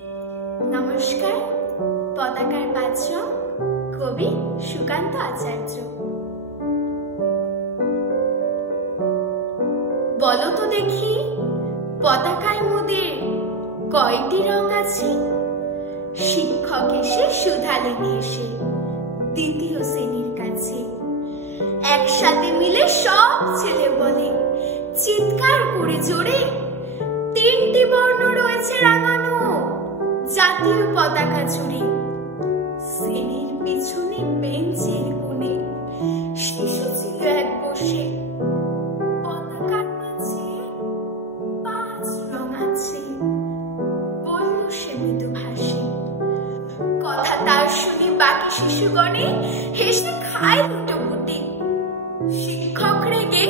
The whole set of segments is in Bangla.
নমস্কার। পতাকার পাঁচরং, কবি সুকান্ত আচার্য। বলো তো দেখি, পতাকায় মোদের কয়টি রং আছে? শিক্ষক এসে শুধালেন হেসে দ্বিতীয় শ্রেণীর কাছে। একসাথে মিলে সব ছেলে বলে চিৎকার করে জোরে, তিনটি বর্ণ রয়েছে রাঙানো জাতীয় পতাকা জুড়ে। শ্রেণীর পিছনে বেঞ্চের কোণে শিশু ছিল এক বসে, পতাকার মাঝে পাঁচ রং আছে বলল সে মৃদু ভাষে। কথা তার শুনে বাকি শিশুগণে হেসে খায় লুটোপুটি। শিক্ষক রেগে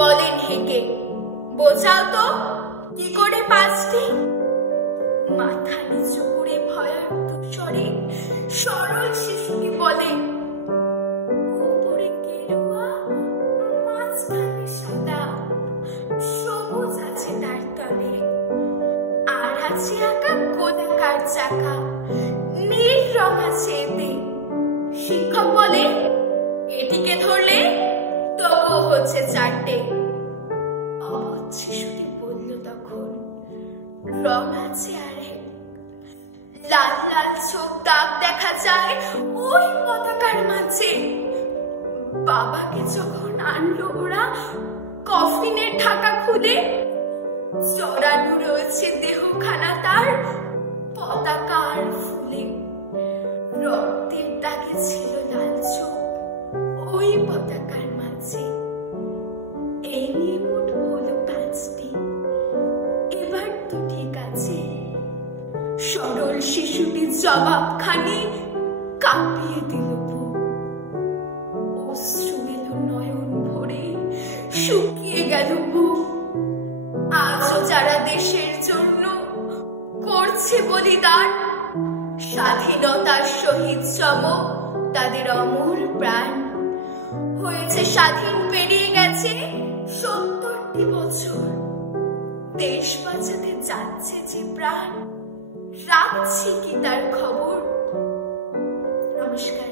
বলেন হেঁকে, বোঝাও তো কি করে পাঁচটি? মাথা নিচু করে ভয়ার্ত স্বরে সরল শিশুটি বলে, উপরে গেরুয়া, মাঝখানে সাদা, সবুজ আছে তার তলে, আর আছে আঁকা গোলাকার চাকা, নীল রং আছে এতে। শিক্ষক বলে, এটিকে ধরলে তবু হচ্ছে চারটে। অবধ শিশুটি বলল তখন, রং আছে আরেক, লাল লাল চোখ দাগ দেখা যায় ওই পতাকার মাঝে। বাবাকে যখন আনলো ওরা কফিনের ঢাকা খুলে, জড়ানো রয়েছে দেহখানা তার পতাকার ফুলে। রক্তের দাগে ছিল লাল চোখ ওই পতাকার মাঝে। এই নিয়ে মোট হলো পাঁচটি, এবার তো ঠিক আছে। সরল শিশুটির জবাবখানি কাঁপিয়ে দিল বুক। অশ্রু এলো নয়ন ভরে, শুকিয়ে গেল বুক। আজও যারা দেশের জন্য করছে বলিদান, স্বাধীনতার শহীদ সম তাদের অমর প্রাণ। হয়েছে স্বাধীন, পেরিয়ে গেছে ৭০টি বছর। দেশ বাঁচাতে যাচ্ছে যে প্রাণ, রাখছি কি তার খবর? নমস্কার।